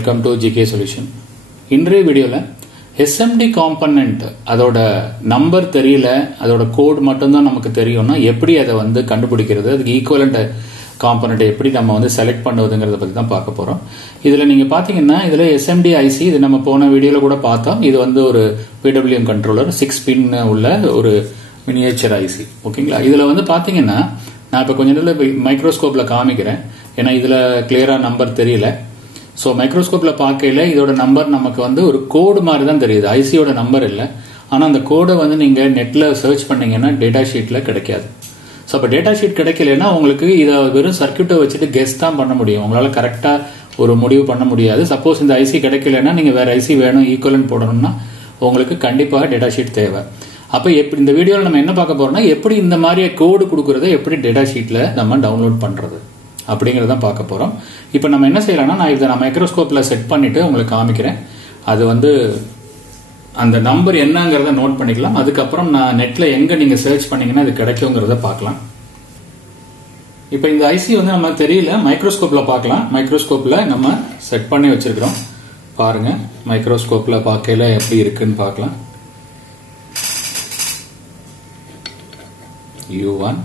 Welcome to GK solution. இன்றைய வீடியோவில் SMT component அதோட நம்பர் தெரியல, அதோட கோட் மட்டும்தான் நமக்கு தெரியும்னா எப்படி அதை வந்து கண்டுபிடிக்கிறது, அதுக்கு ஈக்குவலண்ட் காம்பனண்ட் எப்படி நம்ம வந்து செலக்ட் பண்ணுவதுங்கிறத பற்றி தான் பார்க்க போகிறோம். இதில் நீங்கள் பார்த்தீங்கன்னா இதில் எஸ்எம்டி ஐசி, இது நம்ம போன வீடியோவில் கூட பார்த்தோம். இது வந்து ஒரு PWM கண்ட்ரோலர் 6 பின் உள்ள ஒரு மினியேச்சர் ஐசி. ஓகேங்களா? இதில் வந்து பார்த்தீங்கன்னா நான் இப்போ கொஞ்ச நேரம் மைக்ரோஸ்கோப்பில் காமிக்கிறேன், ஏன்னா இதில் கிளியராக நம்பர் தெரியல. ஸோ மைக்ரோஸ்கோப்பில் பார்க்கையில் இதோட நம்பர் நமக்கு வந்து ஒரு கோடு மாதிரி தான் தெரியுது, ஐசியோட நம்பர் இல்லை. ஆனால் அந்த கோடை வந்து நீங்கள் நெட்டில் சர்ச் பண்ணீங்கன்னா டேட்டா ஷீட்டில் கிடைக்காது. ஸோ அப்போ டேட்டா ஷீட் கிடைக்கலன்னா உங்களுக்கு இதை வெறும் சர்க்கியூட்டை வச்சுட்டு கெஸ் தான் பண்ண முடியும், உங்களால் கரெக்டாக ஒரு முடிவு பண்ண முடியாது. சப்போஸ் இந்த ஐசி கிடைக்கலன்னா நீங்கள் வேறு ஐசி வேணும் ஈக்குவலன்ட் போடணும்னா உங்களுக்கு கண்டிப்பாக டேட்டா ஷீட் தேவை. அப்போ எப்படி இந்த வீடியோவில் நம்ம என்ன பார்க்க போறோம்னா எப்படி இந்த மாதிரி கோடு கொடுக்கறத எப்படி டேட்டா ஷீட்டில் நம்ம டவுன்லோட் பண்ணுறது அப்படிங்கிறத பார்க்க போகிறோம். இப்போ நம்ம என்ன செய்யலாம்னா நான் மைக்ரோஸ்கோப்பில் செட் பண்ணிவிட்டு உங்களுக்கு காமிக்கிறேன். அது வந்து அந்த நம்பர் என்னங்கிறத நோட் பண்ணிக்கலாம். அதுக்கப்புறம் நான் நெட்டில் எங்கே நீங்கள் சர்ச் பண்ணீங்கன்னா இது கிடைக்குங்கிறத பார்க்கலாம். இப்போ இந்த ஐசி வந்து நம்ம தெரியல, மைக்ரோஸ்கோப்பில் பார்க்கலாம். மைக்ரோஸ்கோப்பில் நம்ம செட் பண்ணி வச்சிருக்கிறோம். பாருங்க, மைக்ரோஸ்கோப்பில் பார்க்கல எப்படி இருக்குன்னு பார்க்கலாம். U1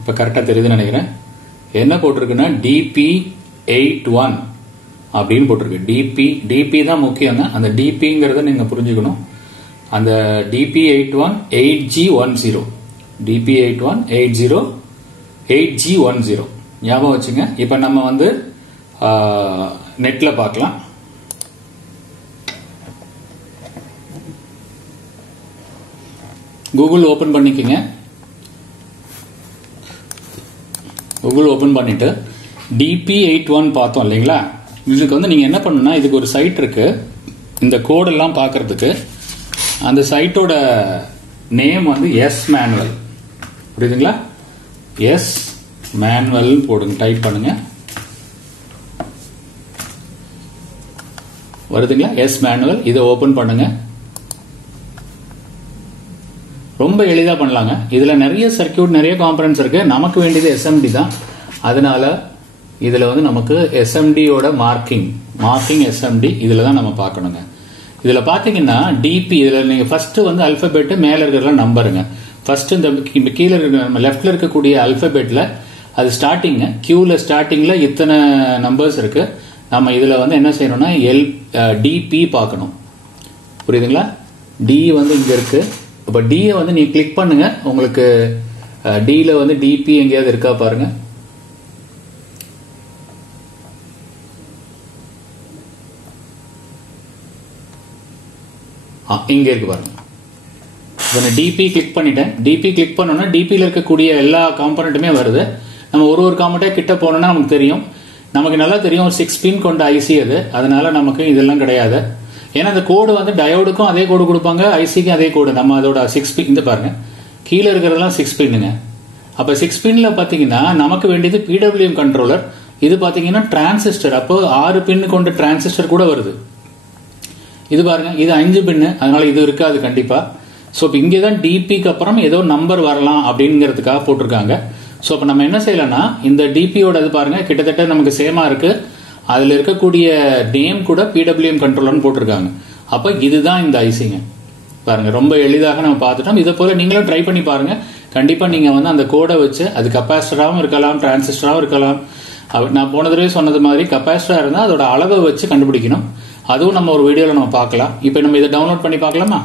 இப்போ கரெக்டாக தெரியுதுன்னு நினைக்கிறேன். என்ன போட்டிருக்குன்னா DP81 அப்படின்னு போட்டிருக்கு. டிபி தான் முக்கியங்க. அந்த டிபிங்கிறத நீங்கள் புரிஞ்சுக்கணும். அந்த DP81 8G10 DP81 8G10 ஞாபகம் வச்சுங்க. இப்போ நம்ம வந்து நெட்டில் பார்க்கலாம். கூகுள் ஓபன் பண்ணிக்கங்க. கூகுள் ஓபன் பண்ணிட்டு DP81 பார்த்தோம் இல்லைங்களா? இதுக்கு வந்து நீங்க என்ன பண்ணணும்னா இதுக்கு ஒரு சைட் இருக்கு, இந்த கோடெல்லாம் பார்க்கறதுக்கு. அந்த சைட்டோட நேம் வந்து எஸ் மேனுவல். புரியுதுங்களா? எஸ் மேனுவல் போடுங்க, டைப் பண்ணுங்க. வருதுங்களா? S manual. இதை ஓபன் பண்ணுங்க. ரொம்ப எளிதா பண்ணலாங்க. இதுல நிறைய சர்க்கியூட், நிறைய காம்பனன்ட்ஸ் இருக்கு. நமக்கு வேண்டியது எஸ்எம்டி தான். அதனால இதுல வந்து நமக்கு எஸ்எம்டியோட மார்க்கிங் எஸ்எம்டி இதுல தான் நம்ம பார்க்கணுங்க. இதுல பாத்தீங்கன்னா டிபி, இதுல நீங்க ஃபர்ஸ்ட் வந்து அல்பபெட், மேல இருக்கிற நம்பருங்க. ஃபர்ஸ்ட் இந்த கீழே இருக்கிற லெஃப்ட்ல இருக்கக்கூடிய அல்பபெட்ல அது ஸ்டார்டிங், கியூல ஸ்டார்டிங்ல இத்தனை நம்பர்ஸ் இருக்கு. நம்ம இதுல வந்து என்ன செய்யணும்னா டிபி பார்க்கணும். புரியுதுங்களா? டி வந்து இங்க இருக்கு. இப்போ டியை வந்து நீங்க கிளிக் பண்ணுங்க. உங்களுக்கு டில வந்து டிபி எங்கேயாவது இருக்கா பாருங்க. இங்க இருக்கு பாருங்க. டிபி கிளிக் பண்ணிட்டேன். டிபி கிளிக் பண்ணோம்னா டிபியில் இருக்கக்கூடிய எல்லா காம்பனண்ட்டுமே வருது. நம்ம ஒரு காம்பனண்டே கிட்ட போனோம்னா நமக்கு தெரியும். நமக்கு நல்லா தெரியும் ஒரு 6 பின் கொண்ட ஐசி அது. அதனால நமக்கு இதெல்லாம் கிடையாது. ஏன்னா அந்த கோடு வந்து டயோடுக்கும் அதே கோடு கொடுப்பாங்க, ஐசிக்கும் அதே கோடு. நம்ம அதோட 6 பின் இந்த பாருங்க, கீழே இருக்கிறதெல்லாம் 6 பின்னுங்க. அப்ப 6 பின்ல பாத்தீங்கன்னா நமக்கு வேண்டியது PWM கண்ட்ரோலர். இது பாத்தீங்கன்னா டிரான்சிஸ்டர். அப்போ 6 பின் கொண்ட டிரான்சிஸ்டர் கூட வருது. இது பாருங்க, இது 5 பின்னு, அதனால இது இருக்காது கண்டிப்பா. ஸோ இப்போ இங்கே தான் டிபிக்கு அப்புறம் ஏதோ நம்பர் வரலாம் அப்படிங்கிறதுக்காக போட்டிருக்காங்க. ஸோ இப்போ நம்ம என்ன செய்யலாம்னா இந்த டிபியோட இது பாருங்க கிட்டத்தட்ட நமக்கு சேமா இருக்கு. அதுல இருக்கக்கூடிய நேம் கூட PWM கண்ட்ரோலர்னு போட்டிருக்காங்க. அப்ப இதுதான் இந்த ஐசிங்க. பாருங்க, ரொம்ப எளிதாக நம்ம பார்த்துட்டோம். இதை போல நீங்களும் ட்ரை பண்ணி பாருங்க. கண்டிப்பா நீங்க வந்து அந்த கோடை வச்சு, அது கப்பாசிட்டராகவும் இருக்கலாம், டிரான்சிஸ்டராகவும் இருக்கலாம். நான் போன தடவை சொன்னது மாதிரி கப்பாசிட்டரா இருந்தா அதோட அளவை வச்சு கண்டுபிடிக்கணும். அதுவும் நம்ம ஒரு வீடியோல நம்ம பார்க்கலாம். இப்போ நம்ம இதை டவுன்லோட் பண்ணி பார்க்கலாமா?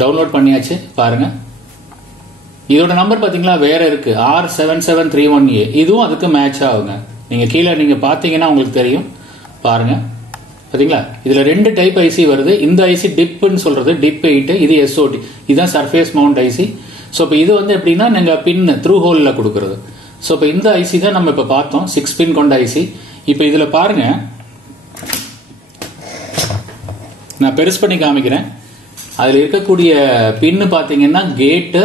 டவுன்லோட் பண்ணியாச்சு. பாருங்க, இதோட நம்பர் பாத்தீங்களா வேற இருக்கு, R7731A. இதுவும் அதுக்கு மேட்ச் ஆகுங்க. நீங்க கீழே நீங்க பாத்தீங்கன்னா உங்களுக்கு தெரியும். பாருங்க, பாத்தீங்களா? இதுல 2 டைப் ஐசி வருது. இந்த ஐசி டிப்னு சொல்றது, டிப் 8. இது SOT, இதுதான் சர்ஃபேஸ் மவுண்ட் ஐசி. ஸோ இப்போ இது வந்து எப்படின்னா நீங்க பின் த்ரூ ஹோல்ல கொடுக்கறது. ஸோ இப்போ இந்த ஐசி தான் நம்ம இப்ப பார்த்தோம், 6 பின் கொண்ட ஐசி. இப்போ இதுல பாருங்க, நான் பெருசு பண்ணி காமிக்கிறேன். அதுல இருக்கக்கூடிய பின்னு பாத்தீங்கன்னா கேட்டு,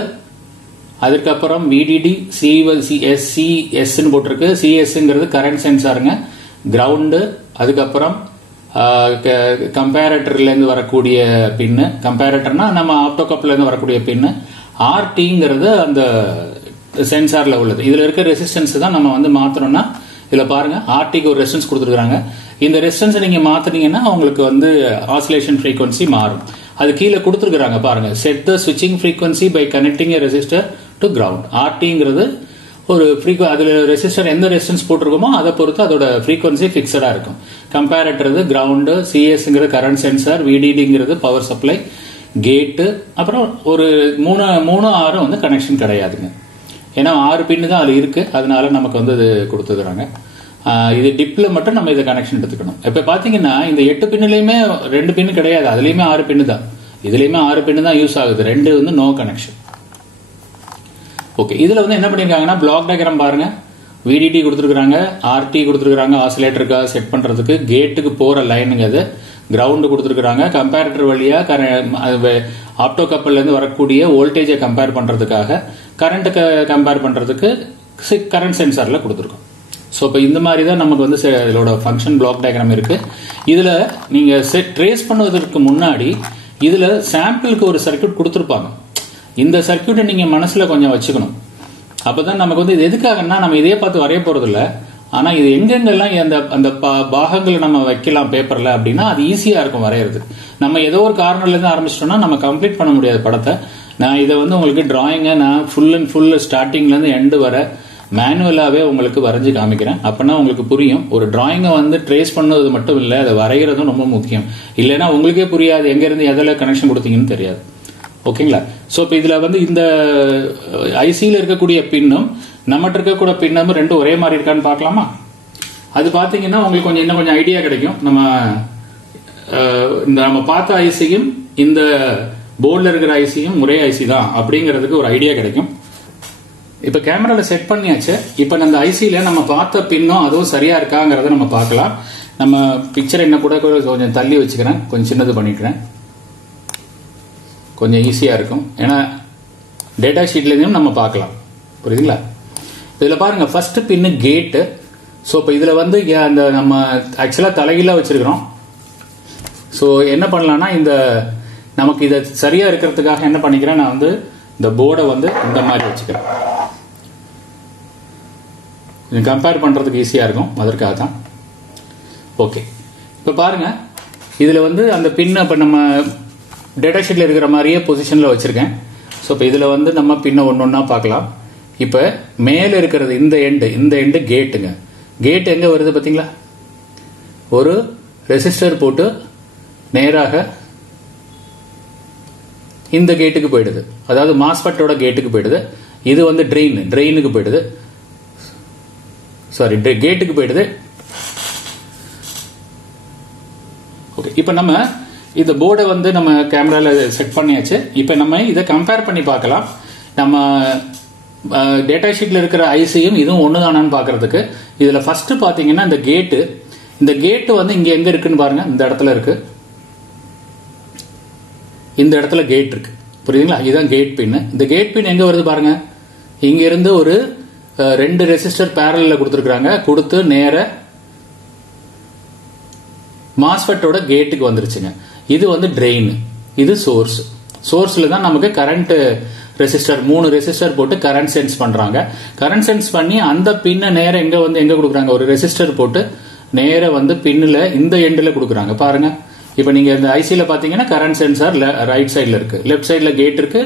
அதுக்கப்புறம் VDD, CS போட்டிருக்கு. சிஎஸ்ங்கிறது கரண்ட் சென்சாருங்க. கிரவுண்டு, அதுக்கப்புறம் கம்பேரட்டர்ல இருந்து வரக்கூடிய பின்னு. கம்பேரட்டர்னா நம்ம ஆப்டோகப்ல இருந்து வரக்கூடிய பின்னு. RTங்கிறது அந்த சென்சார்ல உள்ளது. இதுல இருக்க ரெசிஸ்டன்ஸ் தான் நம்ம வந்து மாத்தணும்னா இதுல பாருங்க ஆர்டிக்கு ஒரு ரெசிஸ்டன்ஸ் கொடுத்துருக்காங்க. இந்த ரெசிஸ்டன்ஸ் நீங்க மாத்தினீங்கன்னா உங்களுக்கு வந்து ஆசிலேஷன் ஃப்ரீக்வன்சி மாறும். அது கீழே கொடுத்துருக்காங்க பாருங்க. செட் த ஸ்விட்சிங் frequency by connecting a resistor to ground. ஆர்டிங்கிறது ஒரு அதுல ரெசிஸ்டர் எந்த ரெசிஸ்டன்ஸ் போட்டிருக்கோமோ அதை பொறுத்து அதோட ஃப்ரீக்வன்சி பிக்சடா இருக்கும். கம்பேரட்டர் கிரவுண்ட், சிஎஸ்ங்கிறது கரண்ட் சென்சார், விடிடிங்கிறது பவர் சப்ளை, கேட்டு, அப்புறம் ஒரு 3 வந்து கனெக்ஷன் கிடையாதுங்க. ஏன்னா 6 பின்னு தான் அது இருக்கு, அதனால நமக்கு வந்து இது கொடுத்துக்கிறாங்க. இது டிப்ல மட்டும் நம்ம இதை கனெக்ஷன் எடுத்துக்கணும். இப்ப பாத்தீங்கன்னா இந்த 8 பின்னுலயுமே 2 பின்னு கிடையாது, அதுலயுமே 6 பின்னு தான், இதுலயுமே 6 பின்னு தான் யூஸ் ஆகுது. 2 வந்து நோ கனெக்ஷன். ஓகே, இதுல வந்து என்ன பண்ணிருக்காங்கன்னா பிளாக் டயக்ராம் பாருங்க. விடிடி கொடுத்துருக்காங்க, ஆர்டி கொடுத்துருக்காங்க ஆசிலேட்டருக்காக செட் பண்றதுக்கு, கேட்டுக்கு போற லைனுங்க அது, கிரவுண்ட் கொடுத்துருக்காங்க, கம்பேரட்டர் வழியா ஆப்டோ கப்பல்ல இருந்து வரக்கூடிய வோல்டேஜை கம்பேர் பண்றதுக்காக, கரண்ட்டுக்கு கம்பேர் பண்றதுக்கு கரண்ட் சென்சார்ல கொடுத்துருக்கோம். ஸோ இப்போ இந்த மாதிரி தான் நமக்கு வந்து இதோட ஃபங்க்ஷன் பிளாக் டயக்ராம் இருக்கு. இதுல நீங்க ட்ரேஸ் பண்ணுவதற்கு முன்னாடி இதுல சாம்பிளுக்கு ஒரு சர்க்கியூட் கொடுத்துருப்பாங்க. இந்த சர்க்கியூட்டை நீங்க மனசுல கொஞ்சம் வச்சுக்கணும். அப்பதான் நமக்கு வந்து இது எதுக்காகன்னா நம்ம இதே பார்த்து வரைய போறது இல்ல, ஆனா இது எங்கெங்கெல்லாம் அந்த பாகங்களை நம்ம வைக்கலாம் பேப்பர்ல அப்படின்னா அது ஈஸியா இருக்கும் வரையறது. நம்ம ஏதோ ஒரு கார்னர்ல இருந்து ஆரம்பிச்சிட்டோம்னா நம்ம கம்ப்ளீட் பண்ண முடியாது படத்தை. நான் இதை வந்து உங்களுக்கு டிராயிங்கை நான் ஃபுல் அண்ட் ஃபுல் ஸ்டார்டிங்ல இருந்து எண்டு வர மேனுவலாவே உங்களுக்கு வரைஞ்சு காமிக்கிறேன். அப்பனா உங்களுக்கு புரியும். ஒரு டிராயிங்கை வந்து ட்ரேஸ் பண்ணது மட்டும் இல்லை, அதை வரைகிறதும் ரொம்ப முக்கியம். இல்லைன்னா உங்களுக்கே புரியாது எங்க இருந்து எதில் கனெக்ஷன் கொடுத்தீங்கன்னு தெரியாது. ஓகேங்களா? ஸோ இப்போ இதுல வந்து இந்த ஐசியில் இருக்கக்கூடிய பின்னும் நம்மகிட்ட இருக்கக்கூடிய பின்னும் ரெண்டும் ஒரே மாதிரி இருக்கான்னு பார்க்கலாமா? அது பார்த்தீங்கன்னா உங்களுக்கு கொஞ்சம் இன்னும் கொஞ்சம் ஐடியா கிடைக்கும். நம்ம பார்த்த ஐசியும் இந்த போர்டில் இருக்கிற ஐசியும் ஒரே ஐசி தான் அப்படிங்கிறதுக்கு ஒரு ஐடியா கிடைக்கும். இப்ப கேமரால செட் பண்ணியாச்சு. இப்ப அந்த ஐசியில நம்ம பார்த்த பின்னும் அதுவும் சரியா இருக்காங்கிறத நம்ம பார்க்கலாம். நம்ம பிக்சர் என்ன கூட கொஞ்சம் தள்ளி வச்சுக்கிறேன், கொஞ்சம் சின்னது பண்ணிக்கிறேன், கொஞ்சம் ஈஸியா இருக்கும். ஏன்னா டேட்டா ஷீட்ல இருந்தும் நம்ம பார்க்கலாம். புரியுதுங்களா? இதுல பாருங்க, ஃபர்ஸ்ட் பின்னு கேட்டு. ஸோ இப்போ இதுல வந்து அந்த நம்ம ஆக்சுவலா தலைகீழா வச்சிருக்கிறோம். ஸோ என்ன பண்ணலாம்னா இந்த நமக்கு இதை சரியா இருக்கிறதுக்காக என்ன பண்ணிக்கிறேன், நான் வந்து இந்த போர்டை வந்து இந்த மாதிரி வச்சுக்கிறேன். கம்பேர் பண்றதுக்கு ஈஸியா இருக்கும், அதற்காக தான். ஓகே, இப்ப பாருங்க, இதுல வந்து அந்த பின்ன இப்ப நம்ம டேட்டா ஷீட்ல இருக்கிற மாதிரியே பொசிஷன்ல வச்சிருக்கேன். ஸோ இப்போ இதுல வந்து நம்ம பின்ன ஒன்னொன்னா பார்க்கலாம். இப்ப மேல இருக்கிறது இந்த எண்டு கேட்டுங்க. கேட் எங்க வருது பாத்தீங்களா? ஒரு ரெசிஸ்டர் போட்டு நேராக இந்த கேட்டுக்கு போயிடுது, அதாவது மாஸ்பெட்டோட கேட்டுக்கு போயிடுது. இது வந்து ட்ரெயினுக்கு போயிடுது, சாரி கேட்டுக்கு போயிடுது. ஓகே, இப்ப நம்ம இந்த போர்டை வந்து நம்ம கேமரால செட் பண்ணியாச்சு. இப்ப நம்ம இதை கம்பேர் பண்ணி பார்க்கலாம். நம்ம டேட்டா ஷீட்ல இருக்கிற ஐசியும் இதுவும் ஒண்ணுதானான்னு பாக்குறதுக்கு இதுல ஃபர்ஸ்ட் பாத்தீங்கன்னா இந்த கேட்டு வந்து இங்க எங்க இருக்குன்னு பாருங்க. இந்த இடத்துல இருக்கு, இந்த இடத்துல கேட் இருக்கு. புரியுதுங்களா? இதுதான் கேட் பின். இந்த கேட் பின் எங்க வருது பாருங்க. இங்க இருந்து ஒரு 2 ரெசிஸ்டர் பேரல்ல கொடுத்துருக்காங்க, கொடுத்து நேர மாஸ்பெட்டோட கேட்டுக்கு வந்துருச்சுங்க. இது வந்து ட்ரெயின், இது சோர்ஸ். சோர்ஸ்ல தான் நமக்கு கரண்ட் ரெசிஸ்டர் 3 ரெசிஸ்டர் போட்டு கரண்ட் சென்ஸ் பண்றாங்க. கரண்ட் சென்ஸ் பண்ணி அந்த பின்ன நேர எங்க கொடுக்குறாங்க, ஒரு ரெசிஸ்டர் போட்டு நேர வந்து பின்னுல இந்த எண்ட்ல கொடுக்குறாங்க. பாருங்க, இப்ப நீங்க இந்த ஐசியில பாத்தீங்கன்னா கரண்ட் சென்சார் ரைட் சைட்ல இருக்கு, லெஃப்ட் சைட்ல கேட் இருக்கு,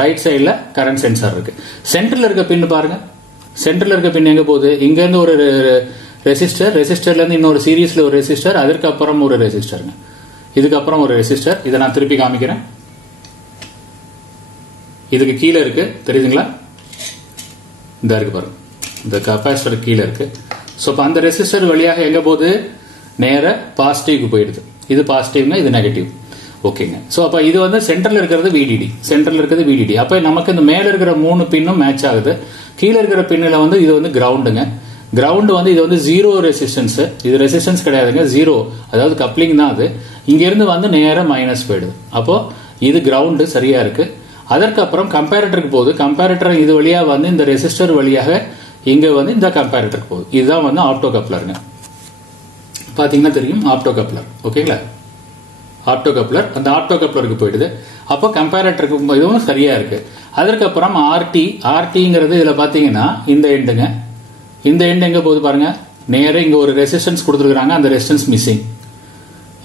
ரைட் சைட்ல கரண்ட் சென்சார் இருக்கு. சென்டர்ல இருக்க பின் பாருங்க, சென்டர்ல இருக்க பின் எங்க போகுது, இங்க இருந்து ஒரு ரெசிஸ்டர்ல இருந்து இன்னொரு சீரீஸ்ல ஒரு ரெசிஸ்டர், அதற்கு அப்புறம் ஒரு ரெசிஸ்டருங்க, இதுக்கப்புறம் ஒரு ரெசிஸ்டர். இதை நான் திருப்பி காமிக்கிறேன். இதுக்கு கீழே இருக்கு, தெரியுதுங்களா? இந்த இருக்கு பாருங்க, இந்த கெபாசிட்டர் கீழே இருக்கு. ஸோ இப்போ அந்த ரெசிஸ்டர் வழியாக எங்க போகுது, நேர பாசிட்டிவ்க்கு போயிடுது. இது பாசிட்டிவ்ங்க, இது நெகட்டிவ். ஓகேங்க. ஸோ அப்போ இது வந்து சென்டர்ல இருக்கிறது விடிடி. அப்போ நமக்கு இந்த மேல இருக்கிற 3 பின்னும் மேட்ச் ஆகுது. கீழே இருக்கிற பின்னில் வந்து இது வந்து கிரவுண்டுங்க. கிரவுண்ட் வந்து இது வந்து 0 ரெசிஸ்டன்ஸ், இது ரெசிஸ்டன்ஸ் கிடையாதுங்க, 0, அதாவது கப்ளிங் தான் அது. இங்க இருந்து வந்து நேர மைனஸ் போயிடுது. அப்போ இது கிரவுண்டு சரியா இருக்கு. அதற்கு அப்புறம் கம்பேரட்டருக்கு போகுது. கம்பேரட்டர் இது வழியா வந்து இந்த ரெசிஸ்டர் வழியாக இங்க வந்து இந்த கம்பேரட்டருக்கு போகுது. இதுதான் வந்து ஆப்டோ கப்ளருங்க. பாத்தீங்கன்னா தெரியும், ஆப்டோ கப்ளர். ஓகேங்களா? ஆப்டோ கப்ளர், அந்த ஆப்டோ கப்ளருக்கு போயிடுது. அப்போ கம்பேரட்டருக்கு இதுவும் சரியா இருக்கு. அதற்கப்புறம் ஆர்டிங்கிறது இதுல பாத்தீங்கன்னா இந்த எண்டுங்க. இந்த எண்டு எங்க போகுது பாருங்க, நேரா இங்க ஒரு ரெசிஸ்டன்ஸ் கொடுத்துருக்காங்க, அந்த ரெசிஸ்டன்ஸ் மிஸ்ஸிங்.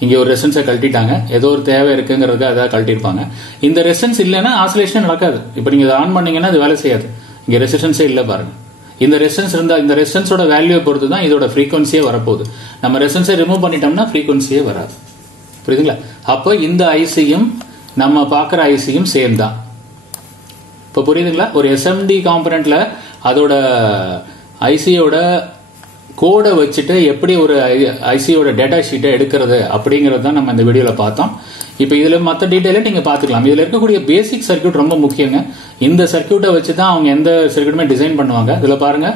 இங்க ஒரு ரெசிஸ்டன்ஸை கழட்டிட்டாங்க, ஏதோ ஒரு தேவை இருக்குங்கிறது அதாவது கழட்டிருப்பாங்க. இந்த ரெசிஸ்டன்ஸ் இல்லைன்னா ஆசிலேஷன் நடக்காது. இப்போ நீங்க இதை ஆன் பண்ணீங்கன்னா அது வேலை செய்யாது. இங்க ரெசிஸ்டன்ஸே இல்லை பாருங்க. இந்த ரெசிஸ்டன்ஸ் இருந்தா இந்த ரெசிஸ்டன்ஸோட வேல்யூவை பொறுத்து தான் இதோட ஃப்ரீக்வன்சியே வரப்போகுது. நம்ம ரெசிஸ்டன்ஸை ரிமூவ் பண்ணிட்டோம்னா ஃப்ரீக்வன்சியே வராது. புரியுதுங்களா? அப்போ இந்த ஐசியும் நம்ம பார்க்குற ஐசியும் சேம் தான். இப்போ புரியுதுங்களா? ஒரு எஸ்எம்டி காம்பனன்ட்ல அதோட ஐசியோட கோடை வச்சுட்டு எப்படி ஒரு ஐசியோட டேட்டா ஷீட்டை எடுக்கிறது அப்படிங்கிறது தான் நம்ம இந்த வீடியோல பார்த்தோம். இப்போ இதுல மற்ற டீட்டெயிலை நீங்க பாத்துக்கலாம். இதுல இருக்கக்கூடிய பேசிக் சர்க்கியூட் ரொம்ப முக்கியங்க. இந்த சர்க்கியூட்டை வச்சு தான் அவங்க எந்த சர்க்கியூட்டுமே டிசைன் பண்ணுவாங்க. இதுல பாருங்க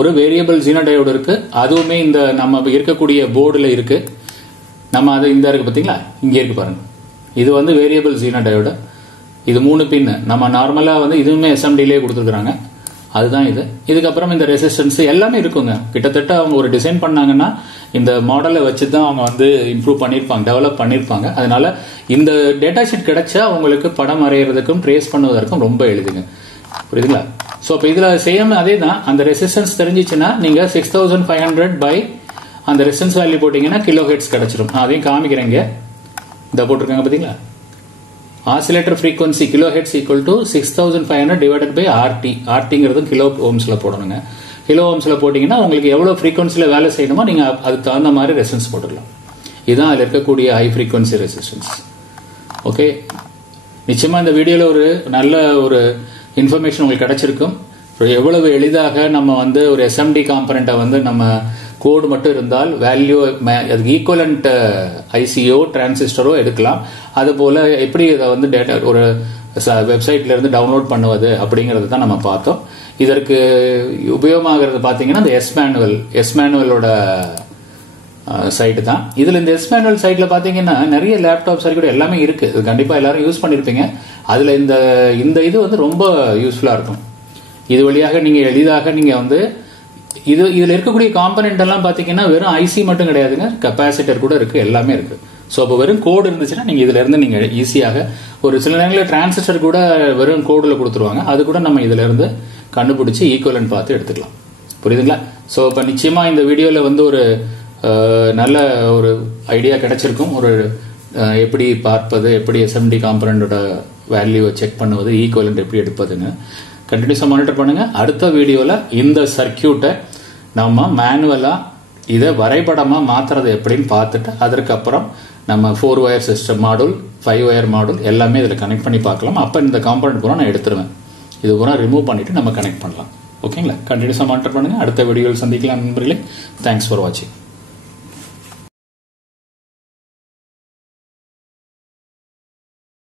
ஒரு வேரியபிள் ஜீனோ டயோடு இருக்கு, அதுவுமே இந்த நம்ம இருக்கக்கூடிய போர்டுல இருக்கு. நம்ம அது இந்த இருக்கு பாத்தீங்களா, இங்க இருக்கு பாருங்க. இது வந்து வேரியபிள் ஜீனோ டயோடு. இது 3 பின். நம்ம நார்மலா வந்து இதுவுமே எஸ்எம்டிலேயே கொடுத்துருக்காங்க. அதுதான் இது. இதுக்கப்புறம் இந்த ரெசிஸ்டன்ஸ் எல்லாமே இருக்குங்க. கிட்டத்தட்ட அவங்க ஒரு டிசைன் பண்ணாங்கன்னா இந்த மாடலை வச்சு தான் அவங்க வந்து இம்ப்ரூவ் பண்ணியிருப்பாங்க, டெவலப் பண்ணியிருப்பாங்க. அதனால இந்த டேட்டா ஷீட் கிடைச்சா உங்களுக்கு படம் வரைகிறதுக்கும் ட்ரேஸ் பண்ணுவதற்கும் ரொம்ப எளிதுங்க. புரியுதுங்களா? ஸோ இப்போ இதில் சேம் அதே தான். அந்த ரெசிஸ்டன்ஸ் தெரிஞ்சிச்சுன்னா நீங்க 6500 பை அந்த ரெசிஸ்டன்ஸ் வேல்யூ போட்டீங்கன்னா கிலோ ஹெர்ட்ஸ் கிடைச்சிடும். நான் அதையும் காமிக்கிறேங்க. இதை போட்டிருக்காங்க பார்த்தீங்களா? Oscillator frequency kilo hertz equal to 6500 divided by RT. ஆர்டிங்கிறது கிலோ ஓம்ஸ்ல போடணுங்க. கிலோ ஓம்ஸ்ல போட்டீங்கன்னா உங்களுக்கு எவ்வளவு ஃப்ரீக்வன்சில வேலை செய்யணுமோ நீங்க அதுக்கு தகுந்த மாதிரி ரெசிஸ்டன்ஸ் போட்டுக்கலாம். இதுதான் அதில் இருக்கக்கூடிய ஹை ஃப்ரீக்வன்சி ரெசிஸ்டன்ஸ். ஓகே, நிச்சயமா இந்த வீடியோல ஒரு நல்ல ஒரு இன்ஃபர்மேஷன் உங்களுக்கு கிடைச்சிருக்கும். எவ்வளவு எளிதாக நம்ம வந்து ஒரு எஸ்எம்டி காம்பனண்ட்டை வந்து நம்ம கோடு மட்டும் இருந்தால் வேல்யூ அதுக்கு ஈக்குவலண்ட் ஐசியோ டிரான்சிஸ்டரோ எடுக்கலாம். அது போல எப்படி இதை வந்து டேட்டா ஒரு வெப்சைட்ல இருந்து டவுன்லோட் பண்ணுவது அப்படிங்கறது தான் நம்ம பார்த்தோம். இதற்கு உபயோகமாகிறது பாத்தீங்கன்னா இந்த எஸ் மேனுவலோட சைட் தான். இதுல இந்த எஸ் மேனுவல் சைட்ல பாத்தீங்கன்னா நிறைய லேப்டாப் சர்க்யூட் எல்லாமே இருக்கு. இது கண்டிப்பா எல்லாரும் யூஸ் பண்ணிருப்பீங்க. அதுல இந்த இது வந்து ரொம்ப யூஸ்ஃபுல்லா இருக்கும். இது வழியாக நீங்க எளிதாக நீங்க வந்து இதுல இருக்கக்கூடிய காம்பனன்ட் எல்லாம் பாத்தீங்கன்னா வெறும் ஐசி மட்டும் கிடையாதுங்க, கெப்பாசிட்டர் கூட இருக்கு, எல்லாமே இருக்கு. ஸோ அப்போ வெறும் கோடு இருந்துச்சுன்னா நீங்க இதுல இருந்து நீங்க ஈஸியாக ஒரு சில நேரங்களில் டிரான்சிஸ்டர் கூட வெறும் கோடுல கொடுத்துருவாங்க. அது கூட நம்ம இதுல இருந்து கண்டுபிடிச்சு ஈக்குவலன்ட் பார்த்து எடுத்துக்கலாம். புரியுதுங்களா? ஸோ இப்போ நிச்சயமா இந்த வீடியோல வந்து ஒரு நல்ல ஒரு ஐடியா கிடைச்சிருக்கும். ஒரு எப்படி பார்ப்பது, எப்படி எஸ்எம்டி காம்பனண்டோட வேல்யூவை செக் பண்ணுவது, ஈக்குவலன்ட் எப்படி எடுப்பதுன்னு கண்டினியூஸா மானிட்டர் பண்ணுங்க. அடுத்த வீடியோல இந்த சர்க்கியூட்டை நம்ம மேனுவலா இதை வரைபடமா மாத்துறது எப்படின்னு பார்த்துட்டு அதற்கப்புறம் நம்ம 4 wire system model, 5 wire model எல்லாமே இதில் கனெக்ட் பண்ணி பார்க்கலாம். அப்போ இந்த காம்பனண்ட் பூரா நான் எடுத்துருவேன். இது பூரா ரிமூவ் பண்ணிட்டு நம்ம கனெக்ட் பண்ணலாம். ஓகேங்களா? கண்டினியூஸா மானிட்டர் பண்ணுங்க. அடுத்த வீடியோவில் சந்திக்கலாம் நண்பர்களே. தேங்க்ஸ் ஃபார் வாட்சிங்.